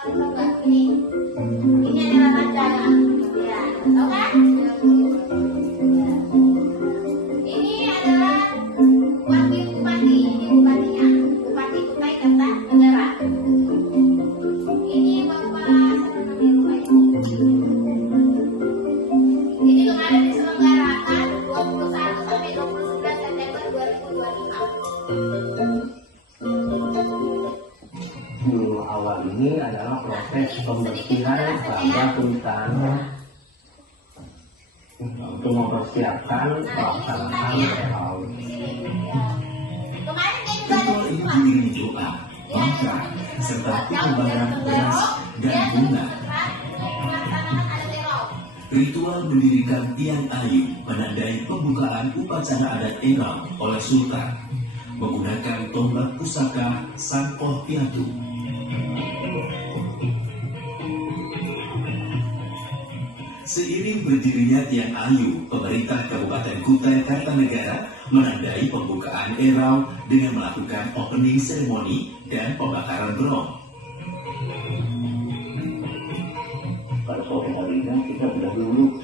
coba ini adalah raja kan? Ya, tahu kan? Ini adalah bupati. Ini bupatinya. Bupati Kutai Kartanegara. Ini Bapak ini kemarin diselenggarakan 21 sampai 29 September 2025. Awal ini adalah proses pembersihan laba hutan untuk mempersiapkan pelaksanaan layout. Ritual ini diiringi doa, mantra, serta penyebaran beras dan bunga. Ritual mendirikan tiang ayu menandai pembukaan upacara adat Erau oleh Sultan menggunakan tombak pusaka Sangkoh Piatu. Seiring berdirinya tiang ayu, pemerintah Kabupaten Kutai Kartanegara menandai pembukaan Erau dengan melakukan opening ceremony dan pembakaran brong. Pada sore harinya kita sudah dulu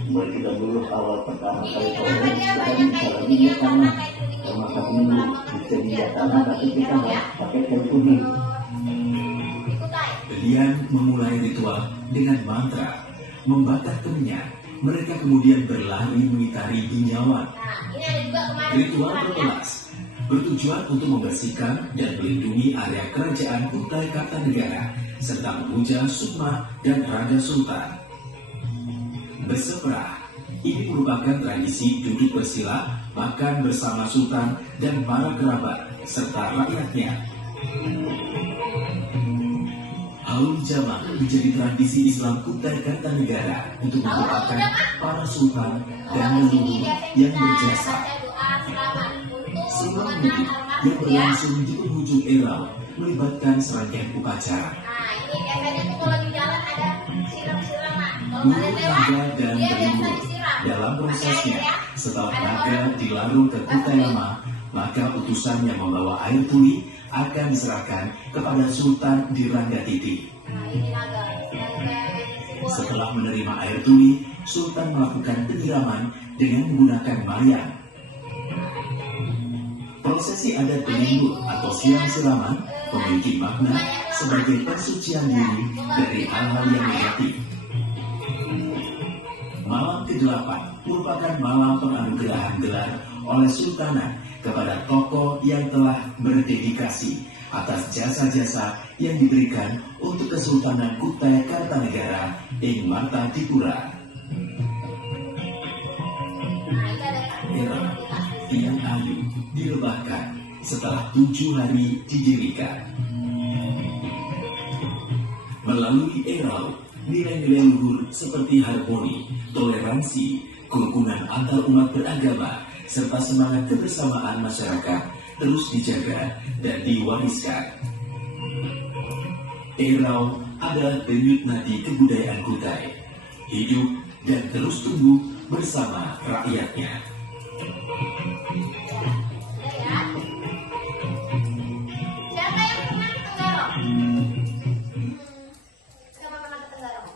awal pertama kali sore kita bisa lagi karena saat ini bisa dinyatakan tapi kita nggak pakai kain kuning. Belian memulai ritual dengan mantra, membakar kemenyan. Mereka kemudian berlari mengitari benyawan. Ritual berpelas bertujuan untuk membersihkan dan melindungi area kerajaan Kutai Kartanegara serta memuja Sukma dan Raja Sultan. Berseperah, ini merupakan tradisi duduk bersila, makan bersama Sultan dan para kerabat serta rakyatnya. Haul Jamak menjadi tradisi Islam Kutai Kartanegara untuk mendoakan para sultan dan leluhur yang berjasa. Sebuah mudik yang berlangsung di penghujung Erau melibatkan serangkaian upacara. Guru naga dan berlibur dalam prosesnya, setelah naga dilarung ke Kutai Lama, maka utusan yang membawa air tuli akan diserahkan kepada Sultan di Ranggatiti. Setelah menerima air tuli, Sultan melakukan penyiraman dengan menggunakan mayang. Prosesi adat berlibur atau siram-siraman memiliki makna sebagai pensucian diri dari hal-hal yang negatif. Malam ke-8 merupakan malam penganugerahan gelar oleh Sultanat kepada tokoh yang telah berdedikasi atas jasa-jasa yang diberikan untuk Kesultanan Kutai Kartanegara ing Martapura. Era tiang ayu direbahkan setelah 7 hari didirikan. Melalui Erau, nilai-nilai luhur seperti harmoni, toleransi, kerukunan antar umat beragama, serta semangat kebersamaan masyarakat terus dijaga dan diwariskan. Erau adalah denyut nadi kebudayaan Kutai, hidup dan terus tumbuh bersama rakyatnya. Siapa yang pernah ke Tenggarong? Siapa pernah ke Tenggarong?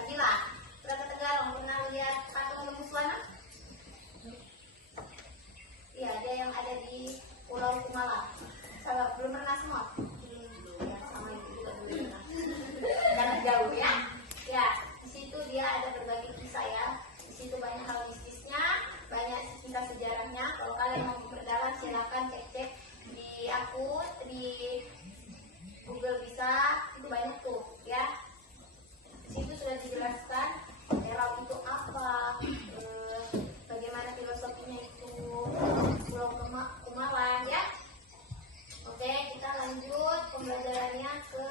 Nabila, pernah ke Tenggarong? Pernah lihat patung Muswana? Iya, ada yang ada di Pulau Kumala. Saya belum pernah semua. Ya, sama itu juga belum pernah. Jangan jauh ya. Ya, di situ dia ada berbagai kisah ya. Di situ banyak hal mistisnya, banyak kisah sejarahnya. Kalau kalian mau berdalam silakan cek-cek di akun, di Google bisa, itu banyak tuh ya. Di situ sudah dijelaskan Erau itu apa, bagaimana filosofinya itu, Pulau Kumalan ya. Oke, kita lanjut pembelajarannya ke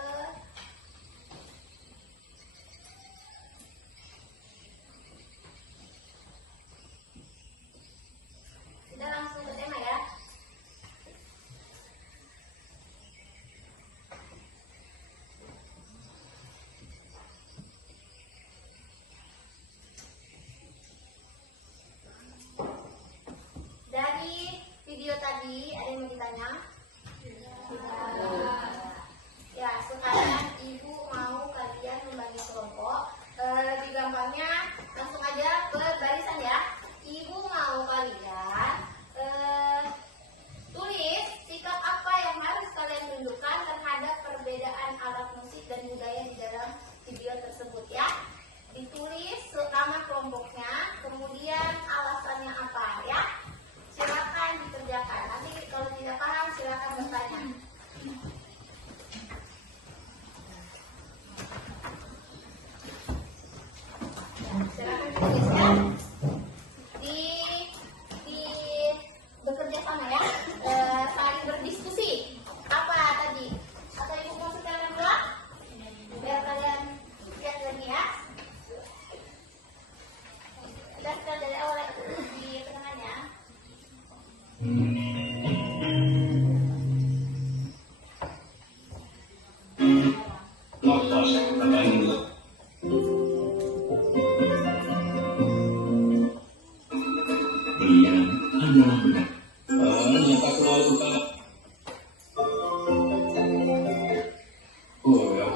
kita langsung ke tema ya. Dari video tadi ada yang mau ditanya? Ya, sekarang Ibu mau nafas kata ini. Pilihan adalah benar. Nyata lalu kan. Oh ya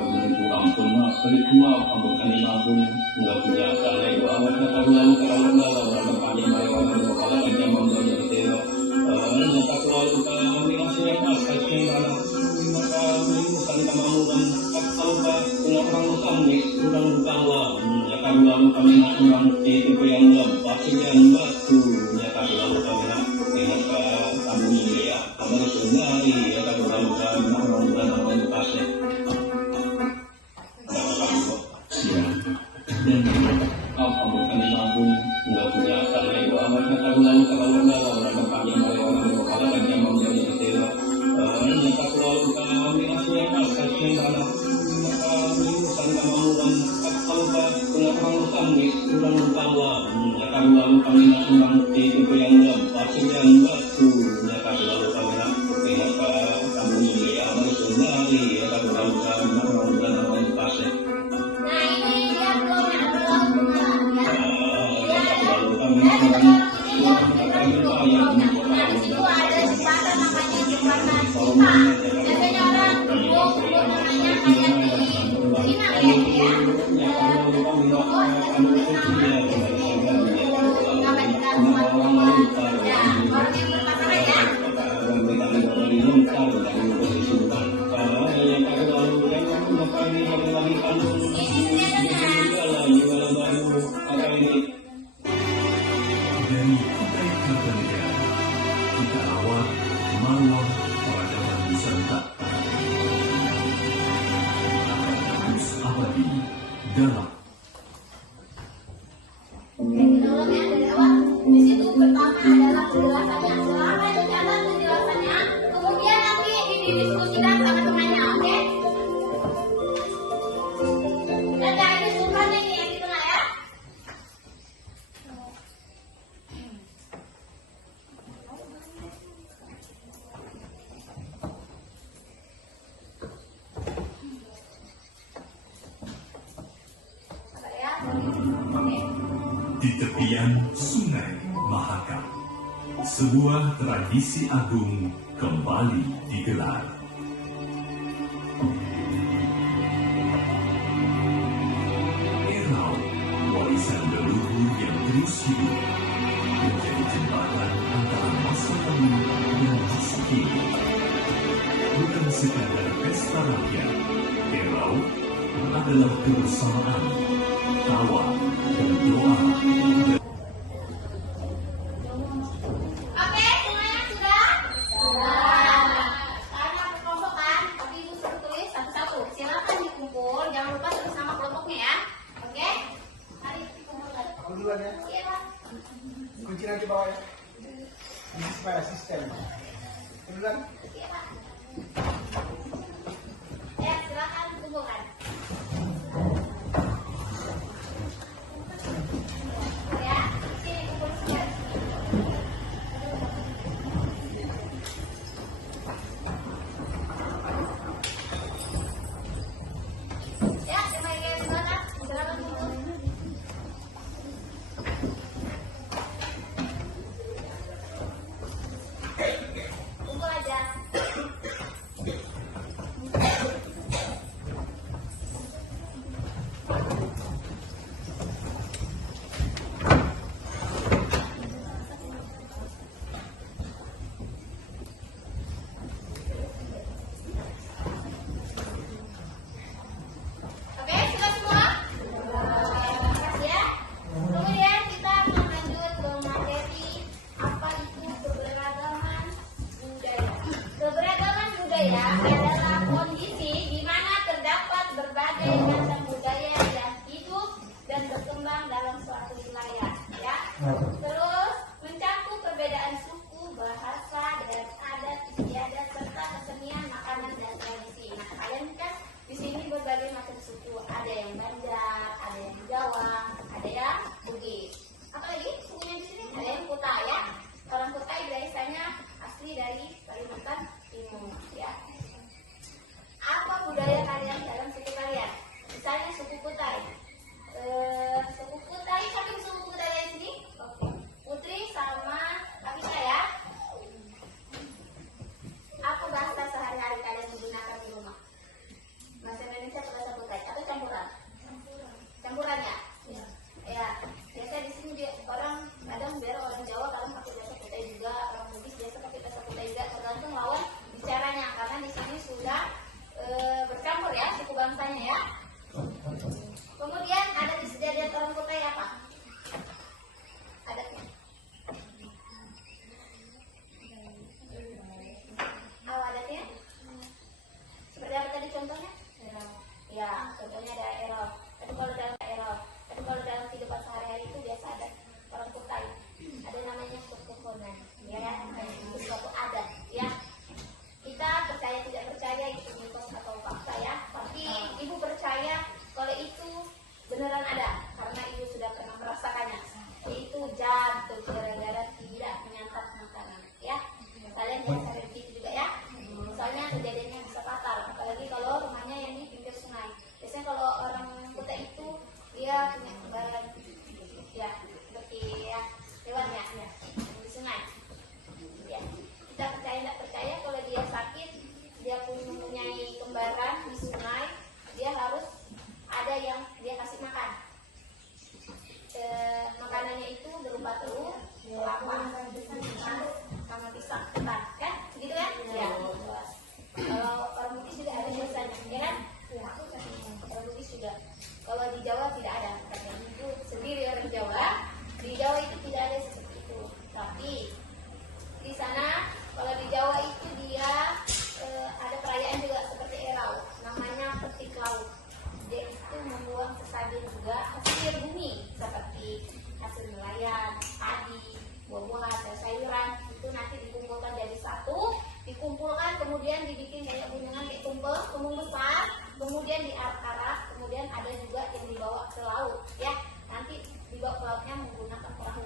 ampun mas, maaf ampun kami ampun nggak punya salah itu awal kata lalu kalau dalam kami mereka kalau kerja membantu kita. Nyata lalu kami masih mas kasih anak maka bukan kamu dan kalau orang kami kurang kalah. Nyata lalu kami nak orang itu yang pasti yang batu. Nyata lalu kami nak kamu ya kamu sendiri ya kalau lalu kami orang dan kasih. Siang dan malam. Apa bukan ampun nggak punya salah itu amat kata lalu orang kami orang kalau kerja membantu kita. Nyata lalu kami masih mas kasih anak kami bukan kamu dan kalau orang kami kurang kalah. Nyata lalu kami nak orang itu yang pasti yang batu. Nyata lalu kami nak kamu ya kamu sendiri ya kalau lalu kami orang dan kasih. Nah ini dia belum yang pulau Kumalang ya. Dia ada nah di situ ada jembatan namanya jembatan Cinta. Biasanya orang Kumpul namanya kayak di Pinang ya dia. Oh sampai kita rumah ya orang yang berpasangan ya. Dari Kutai Kartanegara, kita awal Marwah Peradaban Nusantara. Terus abadi dalam Diulang ya dari awal. Di situ pertama adalah penjelasannya. Selama dicatat penjelasannya, kemudian nanti didiskusikan sama temannya, oke? Dan ini sumbernya nih yang di tengah ya. Sabar ya. Oke. di tepian Sungai Mahakam. Sebuah tradisi agung kembali digelar. Erau, warisan leluhur yang terus hidup, menjadi jembatan antara masa lalu dan masa kini. Bukan sekadar pesta rakyat, Erau adalah kebersamaan, tawa, dan doa. Oke, semuanya sudah? Sudah. Karena kelompok kan, tapi ibu suruh tulis satu-satu. Silakan dikumpul, jangan lupa tulis nama kelompoknya ya. Oke? Mari dikumpulkan. Aku duluan ya. Iya, Pak. Kunci nanti bawa ya. Ini supaya asisten. Duluan. Iya, Pak. Ya, silakan kumpulkan. Ya, sini kumpul semua. Ya, semuanya silakan. Silakan kumpul. Kumpul aja. Oke, sudah semua? Makasih ya. Kemudian kita akan lanjut ke materi apa itu keberagaman budaya. Keberagaman budaya adalah kondisi di mana terdapat berbagai macam budaya yang hidup dan berkembang dalam suatu wilayah. Ya. Terus mencakup perbedaan suku, bahasa, dan adat istiadat serta kesenian, makanan dan tradisi. Nah, kalian kan di sini berbagai macam suku. Ada yang Banjar, ada yang Jawa, ada yang Bugis. Apalagi sukunya di sini ada yang Kutai ya. Orang Kutai biasanya asli dari Kalimantan Timur ya. Apa budaya kalian dalam suku kalian? sudah bercampur ya suku bangsanya ya. Kemudian ada di sejajar orang Kutai apa? Adatnya. Adatnya seperti apa tadi contohnya? Ya, contohnya ada erol. Tapi kalau dalam kehidupan sehari-hari itu biasa ada orang Kutai. Ada namanya keturunan, ya kan? Itu suatu adat, ya. Kita percaya tidak percaya itu mitos atau fakta ya. Tapi ibu percaya kalau itu beneran ada, karena ibu sudah pernah merasakannya. Yaitu jatuh gara-gara tidak menyantap makanan, ya. Kalian biasa begitu juga ya. Soalnya kejadiannya bisa fatal, apalagi kalau rumahnya yang di pinggir sungai. Biasanya kalau orang Kutai itu dia punya kembaran, ya seperti ya hewannya ya di sungai. Ya kita percaya tidak percaya kalau dia sakit, dia mempunyai kembaran di sungai, dia harus ada yang dia kasih makan. Makanannya itu berupa telur, kelapa, sama pisang, ketan, kan? Gitu kan? Ya. Kalau orang Bugis juga ada biasanya, ya kan? Orang Bugis juga. Kalau di Jawa tidak ada, karena itu sendiri orang Jawa. Di Jawa itu tidak ada seperti itu. Tapi di sana, kalau di Jawa itu dia ada perayaan juga seperti erau, namanya petik laut. Dia itu membuang sesajen juga hasil bumi seperti hasil nelayan, padi, buah-buahan, dan sayuran itu nanti dikumpulkan jadi satu, dikumpulkan kemudian dibikin kayak gunungan kayak tumpeng besar, kemudian diarak-arak, kemudian ada juga yang dibawa ke laut, ya nanti dibawa ke lautnya menggunakan perahu.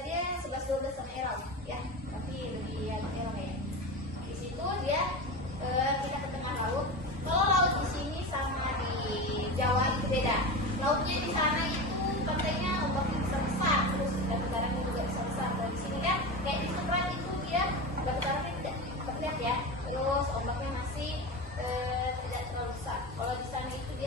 Dia 11-12 sama erau, ya tapi lebih ya erau ya. Di situ dia kita ke tengah laut. Kalau laut di sini sama di Jawa itu beda. Lautnya di sana itu pantainya ombaknya besar, terus batu karangnya juga besar. Dan di sini kan kayak di Seberang itu dia batu karangnya tidak terlihat ya. Terus ombaknya masih tidak terlalu besar. Kalau di sana itu dia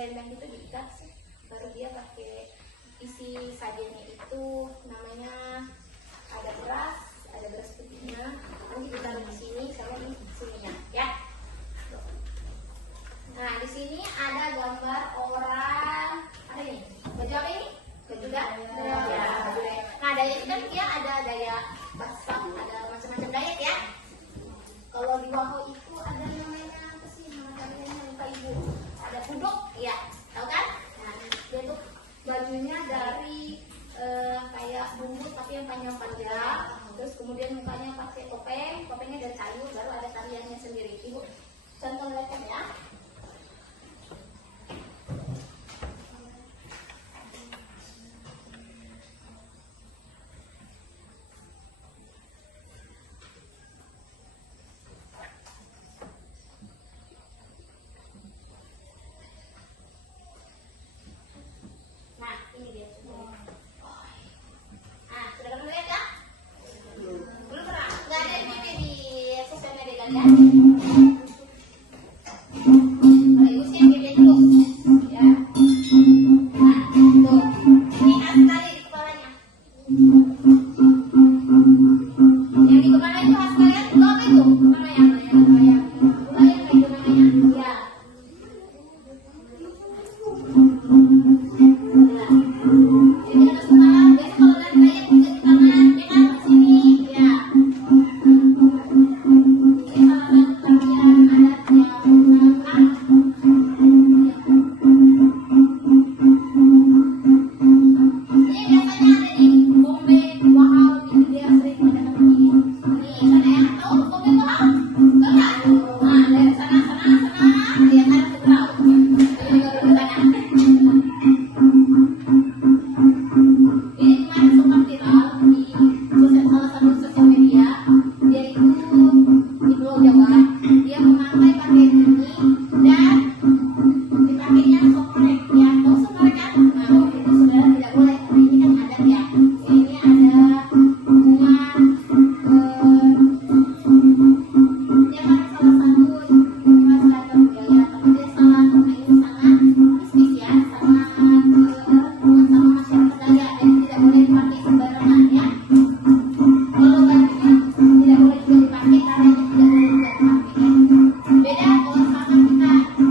selendang itu diikat, baru dia pakai isi sajennya itu namanya ada beras putihnya, nanti ditaruh di sini sama di sininya ya. Nah di sini ada gambar orang, ada nih baju apa ini? Baju Dayak. Ya, baju Dayak. Nah Dayak itu kan dia ada Dayak Basak, ada macam-macam Dayak ya. Kalau di Wahoo itu ada namanya apa sih? Nama kalian lupa ibu. Ada Puduk, ya, tahu kan? Nah dia tuh bajunya dari kayak bungkus tapi yang panjang-panjang. Terus kemudian mukanya pakai topengnya dari kayu, baru ada tariannya sendiri. Ibu contoh lihatkan ya. Nah, ini dia. Nah, sudah pernah lihat ya? Belum pernah? Nggak ada di sosial media kalian? Kalau ibu sih yang bebek dulu. Ya. Nah, tuh. Ini khas sekali di kepalanya. Yang di kepala itu khas kalian itu apa itu? Namanya? Bulayang itu namanya. Ya. Jadi atas kepala, biasa kalau dari banyak juga di tangan, ya kan di sini, ya. Ini salah satu tarian adat yang menggunakan ini biasanya ada di Bombe, Wahau, gitu dia sering pada temui. Ini mana yang tahu Bombe Wahau? Enggak? Nah, dari sana, lihat ada seberang. Ini baru di sana. Ini kemarin sempat viral di salah satu sosial media, yaitu di Pulau Jawa. Dia memakai pakaian ini dan dipakainya sokrek. Ya, tahu sokrek kan? Nah, itu saudara tidak boleh, karena ini kan adat ya. Ini ada hubungan dia kan salah satu hubungan seragam budaya, tapi dia salah karena ini sangat mistis ya, sangat hubungan sama masyarakat Dayak dan tidak boleh dipakai sembarangan ya. Kalau bajunya tidak boleh juga dipakai, caranya tidak boleh juga dipakai ya. Beda kalau sama kita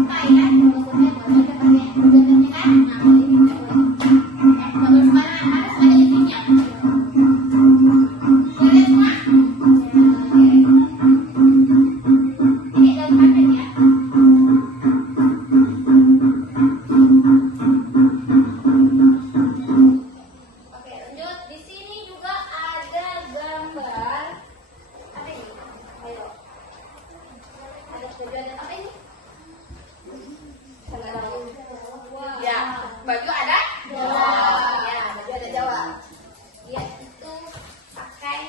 Thai kan, kalau boleh baru aja pakai jagatnya kan. Nah kalau ini tidak boleh ya, tidak boleh sembarangan, harus ada izinnya. Boleh semua? Oke. Ini daun pandan ya. Oke, lanjut. Di sini juga ada gambar apa ini? Ayo. Ada baju adat apa ini? Nggak tahu. Ya, baju adat Jawa. Ya, baju adat Jawa. Dia itu pakai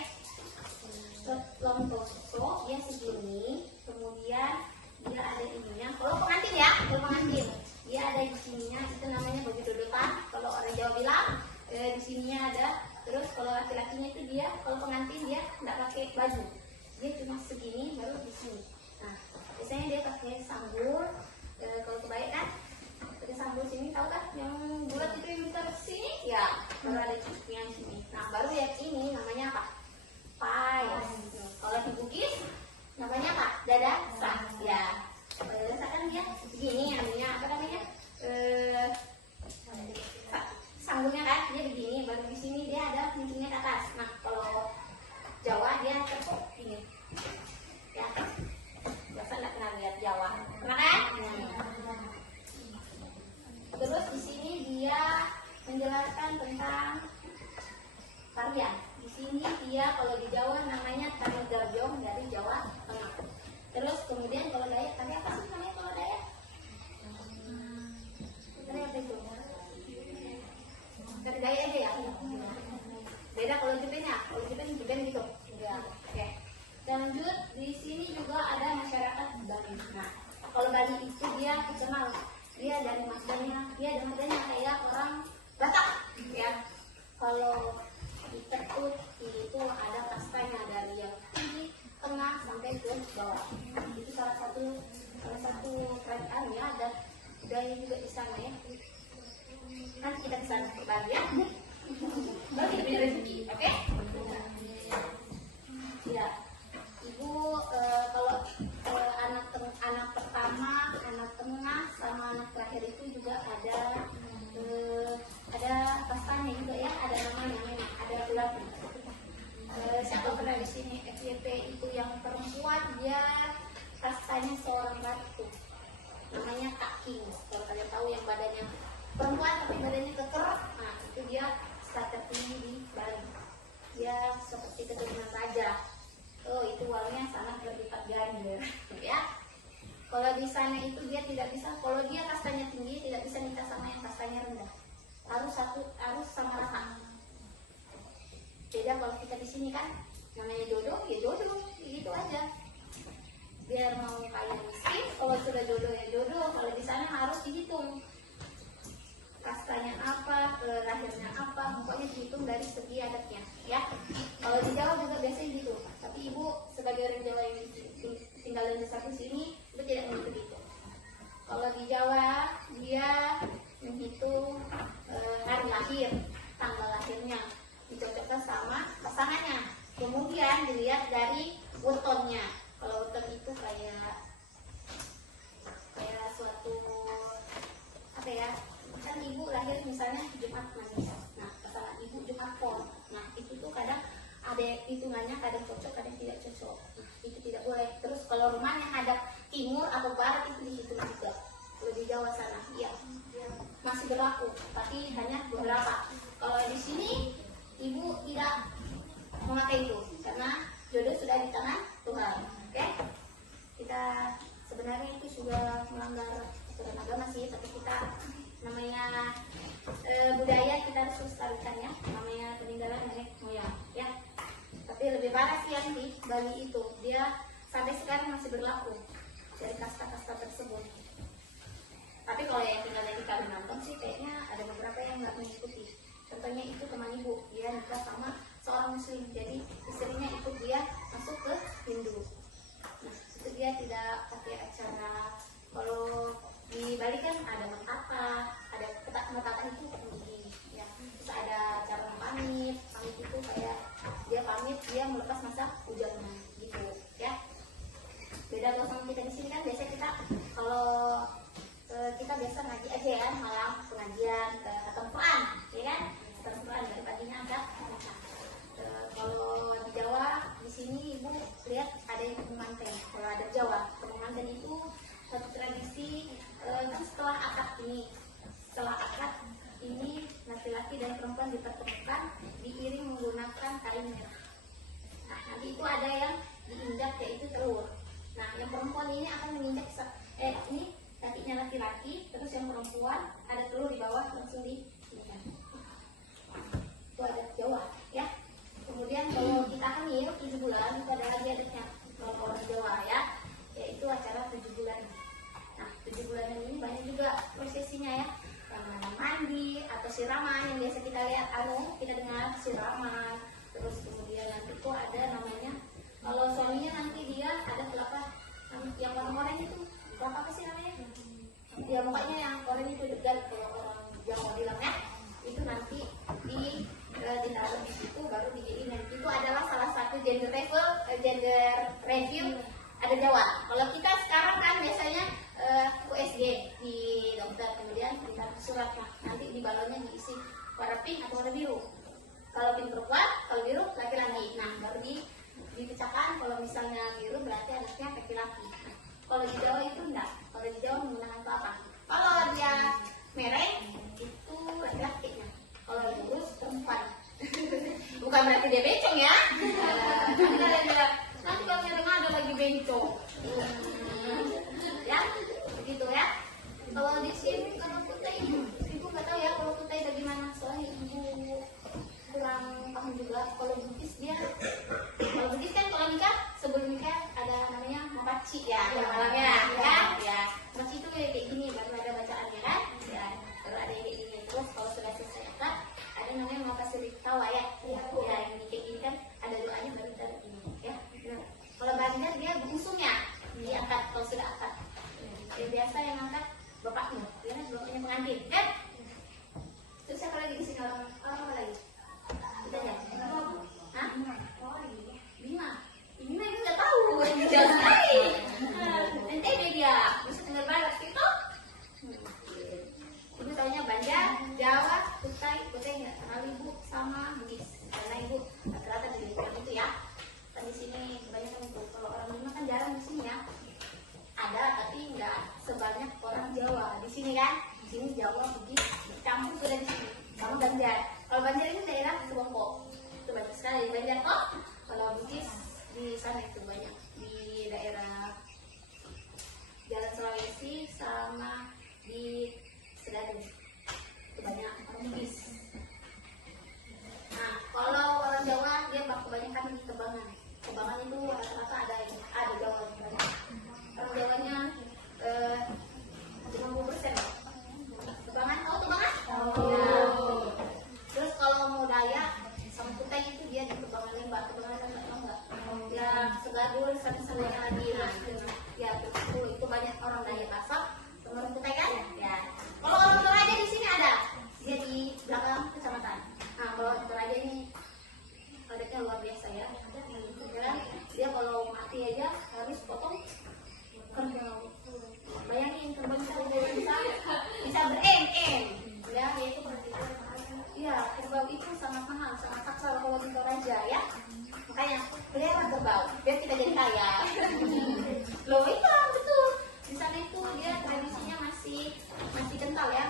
longtoso, dia segini, kemudian dia ada ininya. Kalau pengantin ya, dia ada di sininya. Itu namanya baju dodotan. Kalau orang Jawa bilang di sininya ada. Terus kalau laki-lakinya itu dia, kalau pengantin dia nggak pakai baju, dia cuma segini baru di sini. Nah, biasanya dia pakai sanggul. Kalau kebaya kan pakai sanggul sini, tahu kan yang bulat itu yang ditaruh ke sini ya, baru ada cipnya di sini. Nah, baru yang ini namanya apa? Pais. Kalau di Bugis namanya apa? Dadasa ya. Kalau dadasa kan dia begini, namanya apa namanya? Sanggulnya kan dia begini, baru di sini dia ada pinggirnya ke atas. Nah kalau Jawa dia tepuk gini ya. Biasa nggak pernah lihat Jawa, pernah kan? Terus di sini dia menjelaskan tentang tarian. Di sini dia kalau di Jawa namanya tari garjong dari Jawa Tengah. Terus kemudian kalau Dayak, tari apa sih namanya kalau Dayak? Tari apa itu? Tari Dayak aja ya? Beda kalau Jepennya, kalau Jepen gitu. Ya, oke. Dan lanjut, di sini juga ada masyarakat Bali. Nah, kalau Bali itu dia terkenal, dia dari masanya kayak orang Batak, ya. Kalau di Tekuk itu ada kastanya dari yang tinggi, tengah sampai ke bawah. Itu salah satu kerajaan ya, dan budaya juga di sana ya. Nanti kita ke sana kembali ya. Bagi lebih rezeki, oke? Ya, ibu kalau anak pertama, anak tengah, sama anak terakhir itu juga ada kastanya juga ya, ada namanya memang, ada bulan. Siapa pernah di sini FYP itu yang perempuan dia kastanya seorang ratu, namanya Kak King. Kalau kalian tahu yang badannya perempuan tapi badannya keker, nah itu dia strata tinggi di Bali. Dia seperti keturunan raja. Oh itu uangnya sangat berlipat ganda ya. Kalau di sana itu dia tidak bisa, kalau dia kastanya tinggi tidak bisa nikah sama yang kastanya rendah. Harus sama rata. Beda kalau kita di sini kan namanya jodoh, ya jodoh, gitu aja. Biar mau kaya miskin, kalau sudah jodoh ya jodoh. Kalau di sana harus dihitung kastanya apa, lahirnya apa, pokoknya dihitung dari segi adatnya, ya. Kalau di Jawa juga biasanya gitu. Tapi ibu sebagai orang Jawa yang tinggal di satu sini, itu tidak menghitung itu. Kalau di Jawa dia menghitung hari lahir, tanggal lahirnya, dicocokkan sama pasangannya. Kemudian dilihat dari wetonnya. Kalau weton itu kayak suatu apa ya? Kan ibu lahir misalnya Jumat Manis. Nah, pasangan ibu Jumat Pon. Nah, itu tuh kadang ada hitungannya, kadang cocok, kadang tidak cocok. Nah, itu tidak boleh. Terus kalau rumahnya hadap timur atau barat itu dihitung juga. Kalau di Jawa sana, iya, masih berlaku, tapi hanya beberapa. Kalau di sini ibu tidak memakai itu karena jodoh sudah di tangan Tuhan. Oke? Kita sebenarnya itu sudah melanggar aturan agama sih, tapi kita namanya budaya kita harus lestarikan ya, namanya peninggalan nenek moyang ya. Tapi lebih parah sih yang di Bali itu, dia sampai sekarang masih berlaku dari kasta-kasta tersebut. Tapi kalau yang tinggal di Kalimantan sih kayaknya ada beberapa yang nggak mengikuti. Contohnya itu teman ibu, dia nikah sama seorang muslim, jadi istrinya ikut dia masuk ke Hindu. Nah, itu dia tidak pakai acara. Kalau di Bali kan ada mentata, ada mentata itu tinggi, ya. Terus ada cara pamit itu kayak dia pamit, dia melepas masa hujannya, gitu, ya. Beda kalau sama kita di sini kan biasa kita kalau kita biasa ngaji aja ya, malam pengajian ketempuan, ya kan? Ketempuan dari paginya agak. Kalau di Jawa di sini ibu lihat ada yang pengantin. Kalau ada Jawa pengantin itu satu tradisi setelah akad ini laki-laki dan perempuan dipertemukan diiring menggunakan kain merah. Nah nanti itu ada yang diinjak yaitu telur. Nah yang perempuan ini akan menginjak ini kakinya laki-laki, terus yang perempuan ada telur di bawah langsung diinjak. Itu ada Jawa ya. Kemudian kalau kita hamil 7 bulan itu ada lagi adatnya kalau orang Jawa ya, yaitu acara 7 bulan. Nah 7 bulanan ini banyak juga prosesinya ya, yang mana mandi atau siraman yang biasa kita lihat, kita dengar siraman. Terus kemudian nanti itu ada namanya, kalau suaminya nanti dia ada kelapa yang orang-orang itu kelapa apa sih namanya? Ya pokoknya yang orang itu dekat, kalau orang Jawa bilangnya itu nanti ditaruh di situ baru dijadiin. Dan itu adalah salah satu gender review ada Jawa. Kalau kita sekarang kan biasanya USG di dokter, kemudian ditaruh surat, nanti di balonnya diisi warna pink atau warna biru. Kalau pink perempuan, kalau biru laki-laki. Nah baru dipecahkan, kalau misalnya biru berarti anaknya laki-laki. Nah, kalau di Jawa itu enggak, kalau di Jawa menggunakan kelapa. Kalau dia merah itu laki-lakinya, kalau lurus perempuan. Bukan berarti dia bencong ya. Nanti kalian bilang, nanti kalau yang ada lagi bencong. Ya, begitu ya. Kalau di sini kalau Kutai, ibu nggak tahu ya kalau Kutai bagaimana, soalnya ibu kurang paham juga. Kalau Bugis kan kalau nikah sebelum nikah ada namanya mapaci ya, malamnya kan? Ya, mapaci itu kayak gini, baru ada bacaannya kan? Ya, baru ada kayak gini. Terus kalau sudah selesai akad, ada namanya makasih tawa ya, yang kayak gini kan ada doanya baru kita ini ya. Nah, kalau Banjar dia bungsunya diangkat kalau sudah akad. Yang biasa yang angkat bapaknya. Nanti, terus siapa lagi di sini orang apa lagi? Kita aja. Hah? Bima. Bima itu nggak tahu. Jauh sekali. NTB dia, Nusa Tenggara Barat itu. Ibu taunya Banjar, Jawa, Kutai nggak kenal ibu sama Bugis. Karena ibu rata-rata di lingkungan itu ya. Kan di sini kebanyakan itu. Kalau orang Bima kan jarang di sini ya. Ada tapi nggak sebanyak orang Jawa di sini kan. Di sini Jawa, Bugis, campur sudah di sini. Sama Banjar. Kalau Banjar itu daerah Subangko. Itu banyak sekali di Banjar kok. Kalau Bugis di sana itu banyak di daerah Jalan Sulawesi sama di Sedadu. Itu banyak orang Bugis. Nah, kalau orang Jawa dia kebanyakan di Kebangan. Kebangan itu rata-rata ada Jawa banyak. Orang Jawanya 50%. Kebangan, tahu Kebangan? Ya. Terus kalau mau Dayak sama Kutai itu dia di Kebangan Lembah. Kebangan Lembah tahu nggak? Ya Segadur sana lagi. Nah, ya itu banyak orang Dayak Asap. Orang Kutai kan? Ya. Kalau orang Toraja di sini ada. Dia di belakang kecamatan. Nah, kalau Toraja ini padatnya luar biasa ya. Dia kalau mati aja harus potong kerbau. Bayangin kerbau bisa ber-em. Ya, itu berarti. Iya, kerbau itu sangat mahal, sangat saksa kalau di Toraja ya. Makanya pelihara kerbau biar kita jadi kaya. Loh iya betul. Di sana itu dia tradisinya masih kental ya.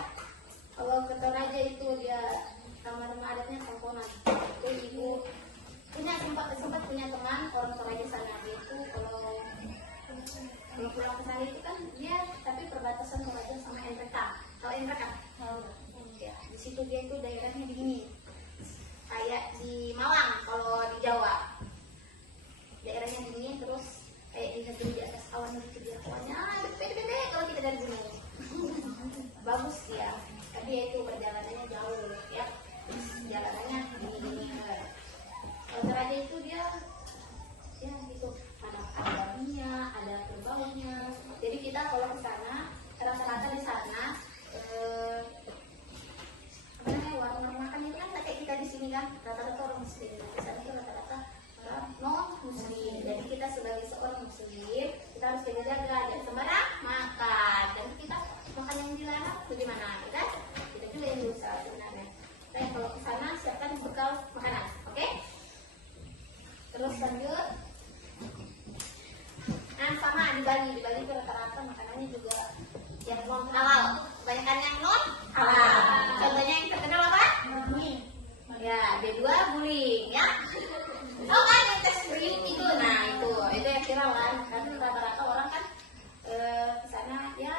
Kalau ke Toraja itu dia nama-nama adatnya Samponan. Jadi ibu punya sempat punya teman orang Toraja sana. Dia itu kalau pulang ke sana itu kan dia tapi perbatasan Toraja sama NPK. Kalau NPK ya, di situ dia itu daerahnya dingin. Kayak di Malang kalau di Jawa. Daerahnya dingin terus kayak di negeri di atas awan gitu dia awannya beda-beda kalau kita dari gunung. Bagus dia. Tapi itu perjalanannya jauh ya. Jalanannya dingin. Kalau Toraja itu dia ya gitu ada babinya, ada kerbaunya. Jadi kita kalau ke sana rata-rata di sana warung makan itu kan kayak kita di sini kan rata-rata orang muslim. Di sana itu rata-rata orang non muslim. Jadi kita sebagai seorang muslim kita harus jaga-jaga dan sembarang makan. Dan kita makan yang dilarang bagaimana? Kita juga yang berusaha sebenarnya. Tapi kalau ke sana siapkan bekal makanan, oke? Terus lanjut. Nah sama di Bali itu rata-rata makanannya juga yang non halal. Kebanyakan yang non halal. Contohnya yang terkenal apa? Ya, B2 guling ya. Oh kan yang tes kriuk itu, nah itu yang viral kan. Karena rata-rata orang kan ke sana ya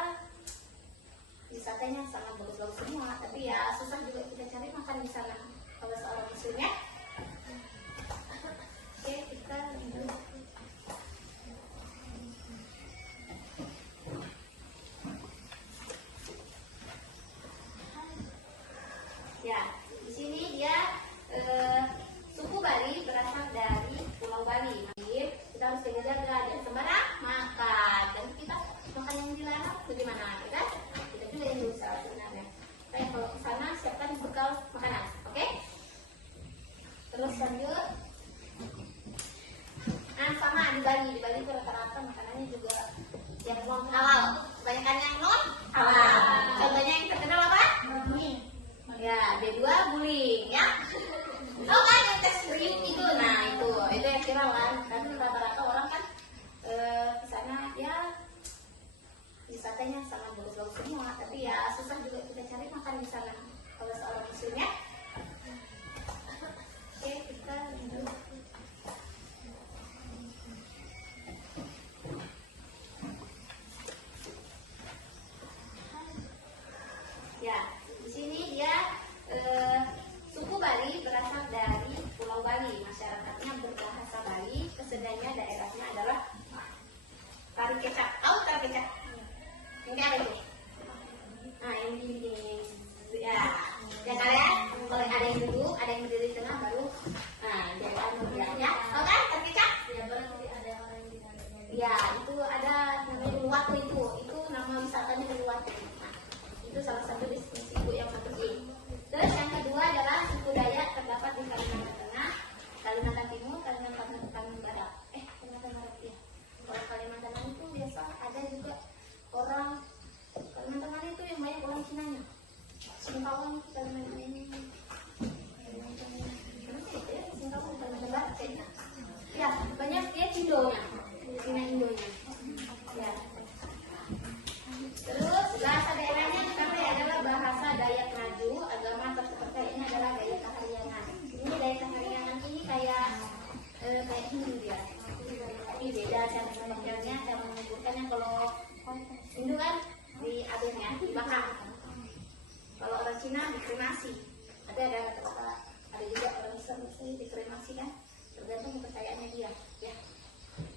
wisatanya sangat bagus-bagus semua. Tapi ya susah juga kita cari makan di sana kalau seorang muslim ya. Oke, kita lanjut. Ya, di sini dia suku Bali berasal dari Pulau Bali. Kita harus jaga-jaga dan sembarang makan. Dan kita makan yang dilarang bagaimana? Kita juga yang berusaha sebenarnya. Tapi kalau ke sana siapkan bekal makanan, oke? Terus lanjut. Nah sama di Bali itu rata-rata makanannya juga yang non halal. Kebanyakan yang non halal. Contohnya yang terkenal apa? Ya, B2 guling ya. Oh kan yang tes kriuk itu, nah itu yang viral kan. Karena rata-rata orang kan ke sana ya wisatanya sangat bagus-bagus semua. Tapi ya susah juga kita cari makan di sana kalau seorang muslim ya. Oke, kita lanjut. Ya, di sini dia suku Bali berasal dari Pulau Bali. Masyarakatnya berbahasa Bali. Keseniannya daerahnya adalah tari kecak. Tahu tari kecak? Yang kayak apa itu? Nah, yang begini. Ya, kalian kalau ada yang duduk, ada yang berdiri di tengah baru. Nah, jalan ya. Tahu kan tari kecak? Ya, berarti ada orang di sana. Ya, itu ada namanya Uluwatu itu nama wisatanya Uluwatu. Nah, itu salah satu Singkawang Kalimantan ini. Singkawang Kalimantan kayaknya. Ya, banyak dia Indonya. Cina Indonya. Ya. Terus bahasa daerahnya dipakai adalah bahasa Dayak Ngaju, agama terpercayanya adalah Dayak Kahariangan. Ini Dayak Kahariangan ini kayak Hindu dia. Tapi beda cara mengajarnya, cara menyebutkannya. Kalau Hindu kan di aben ya, dibakar. Kalau orang Cina dikremasi. Ada kata-kata, ada juga orang Islam dikremasi kan, tergantung kepercayaannya dia. Ya.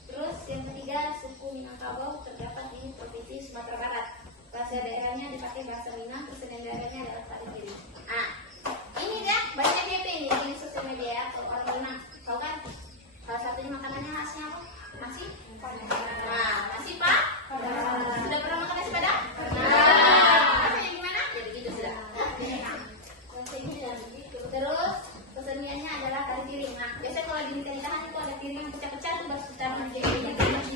Terus yang ketiga, suku Minangkabau terdapat di Provinsi Sumatera Barat. Bahasa daerahnya dipakai bahasa Minang, kesenian daerahnya adalah tari piring. Ah, ini dia banyak DP ini sosial media kalau orang Minang. Tahu kan? Salah satunya makanannya khasnya apa? Nasi? Nah, nasi Pak? Sudah pernah makan nasi Padang? Rasanya gimana? Ya begitu sudah. Terus keseniannya adalah tari piring. Nah, biasanya kalau di nikahan itu ada piring yang pecah-pecah tuh baru kita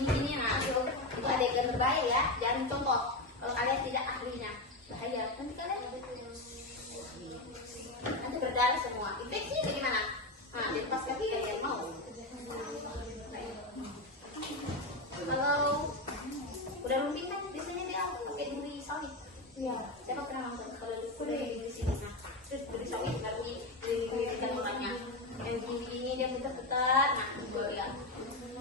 ini. Nah, itu adegan berbahaya ya. Jangan contoh. Kalau kalian tidak ahlinya, bahaya. Nanti kalian nanti berdarah semua. Infeksinya bagaimana? Nah, dilepas kaki kayak mau. Kalau udah lumping kan biasanya dia pakai duri sawit. Iya. Siapa pernah nonton kalau duri di sini? Nah, terus duri sawit baru duri makannya. Yang ini dia putar-putar. Nah, itu dia.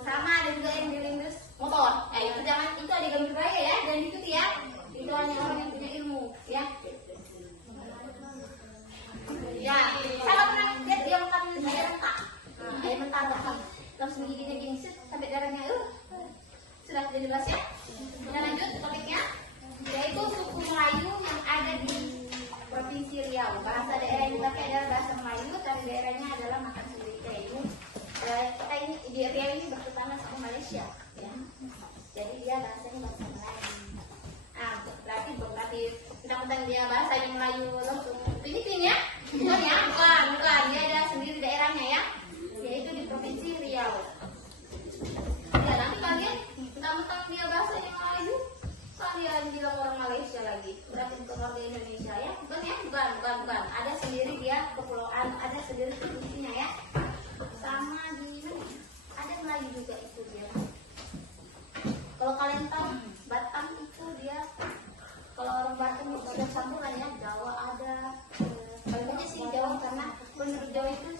Sama ada juga yang dilindas motor. Itu jangan, itu adegan berbahaya ya, dan ikuti ya. Itu hanya orang yang punya ilmu, ya. Ya, saya pernah lihat dia makan ayam mentah. Nah, ayam mentah bahkan langsung giginya gini sampai darahnya sudah jelas ya. Kita lanjut topiknya, yaitu suku Melayu yang ada di Provinsi Riau. Bahasa daerah yang dipakai adalah bahasa Melayu, dan daerahnya adalah makan sendiri. Yaitu kita ini di Riau ini bertetangga sama Malaysia, ya. Jadi dia bahasanya bahasa Melayu. Nah, berarti tentang dia bahasanya Melayu langsung Filipin ya? Bukan ya? Bukan. Dia ada sendiri daerahnya ya, yaitu di Provinsi Riau. Ya, nanti kalian tentang dia bahasanya Melayu, kalian bilang orang Malaysia lagi. Berarti bukan warga Indonesia ya? Bukan ya? Bukan. Ada sendiri dia kepulauan, ada sendiri provinsinya ya. Sama di mana? Ada Melayu juga itu dia. Kalau kalian tahu Batam itu dia, kalau orang Batam itu ada campuran ya, Jawa ada, paling banyak sih Jawa karena menurut Jawa itu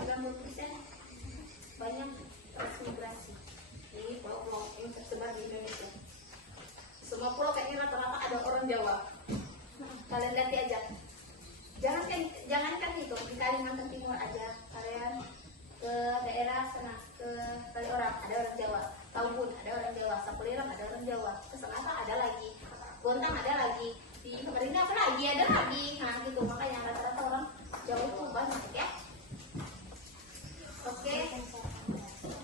90% banyak transmigrasi. Jadi pulau-pulau yang tersebar di Indonesia, semua pulau kayaknya rata-rata ada orang Jawa. Kalian ganti aja, jangankan itu di Kalimantan Timur aja, kalian ke daerah sana, ke Kaliorang ada orang Jawa, Taubun ada orang Jawa, Sapuliram ada orang Jawa, ke Selatan ada lagi, Bontang ada lagi, di Samarinda apa lagi ada lagi. Nah gitu, makanya rata-rata orang Jawa itu banyak ya. Oke,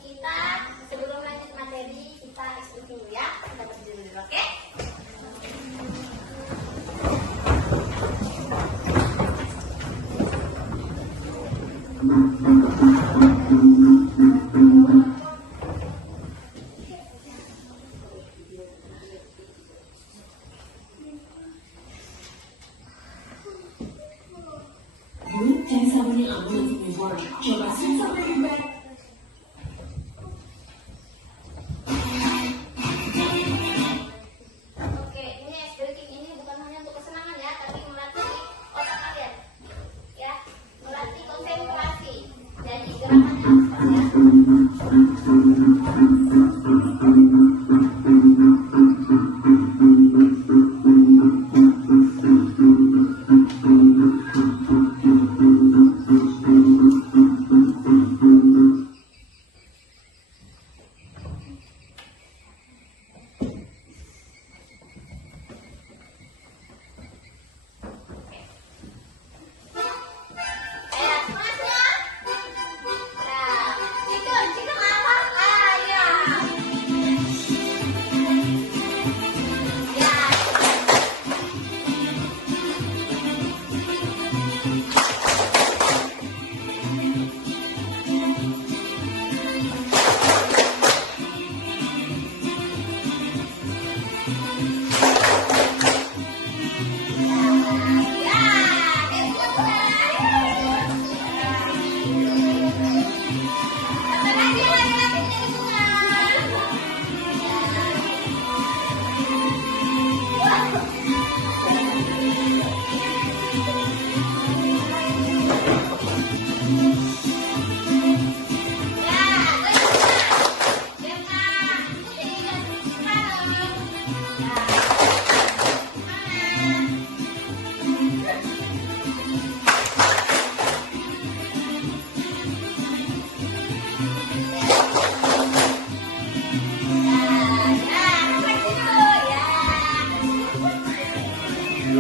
kita sebelum lanjut materi kita eksekusi dulu ya, kita berdiri dulu, oke?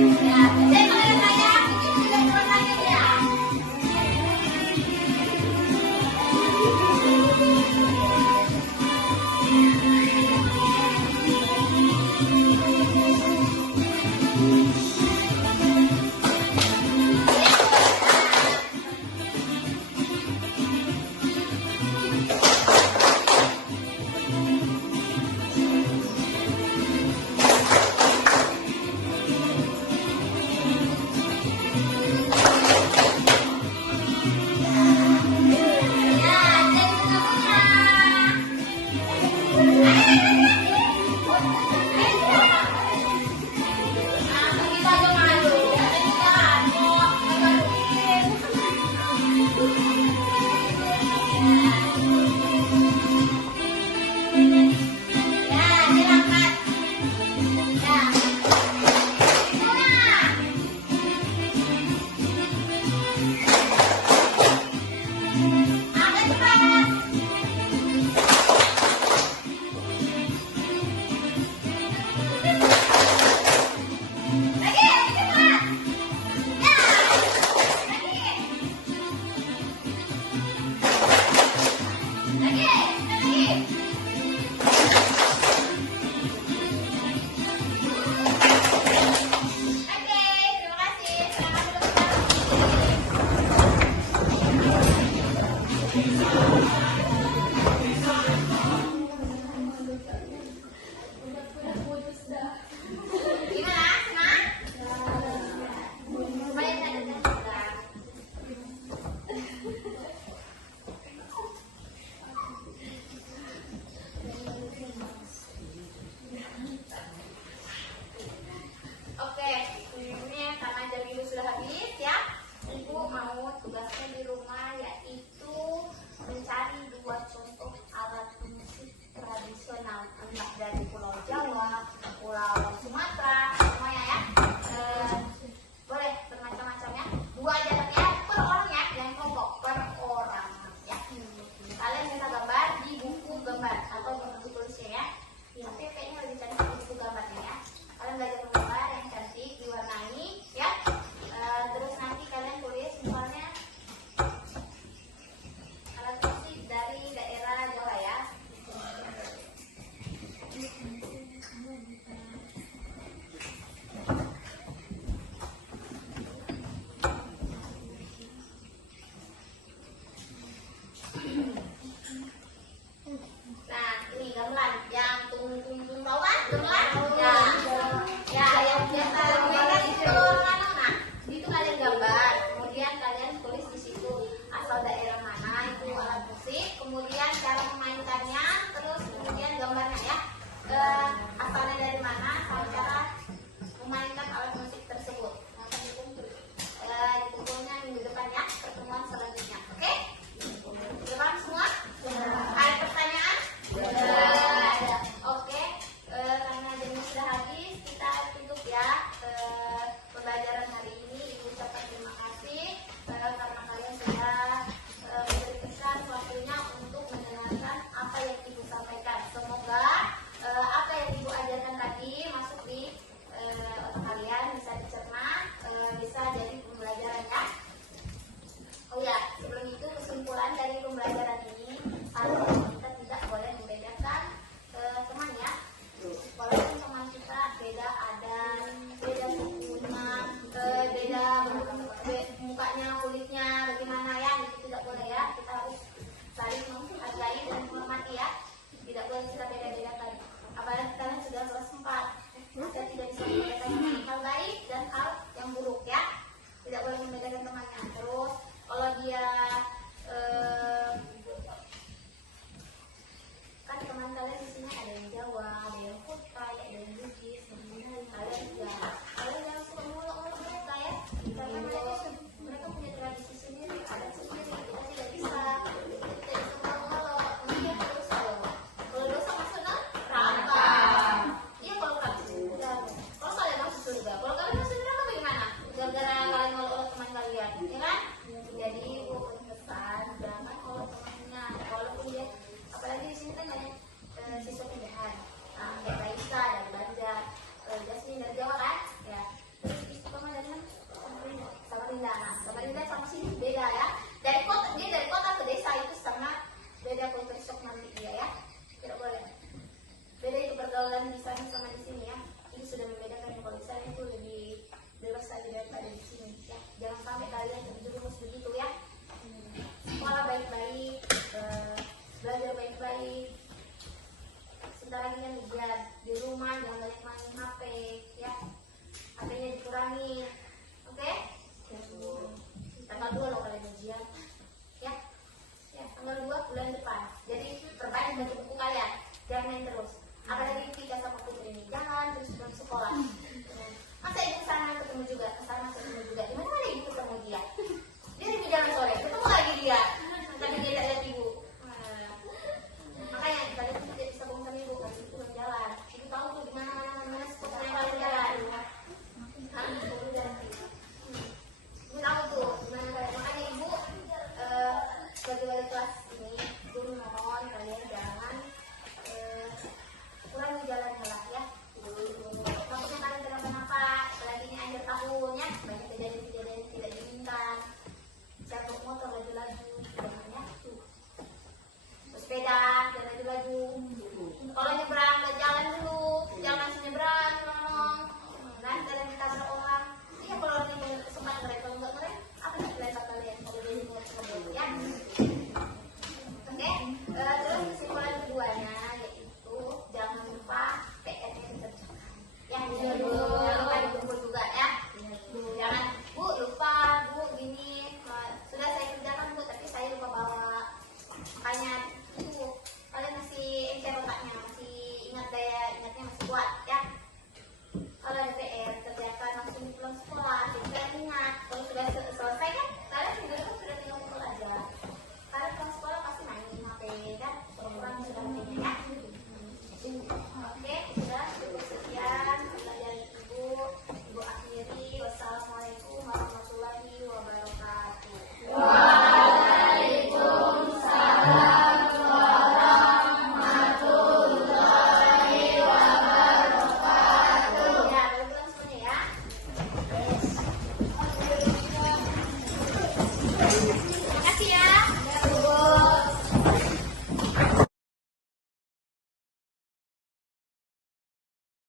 Ya, saya mengenai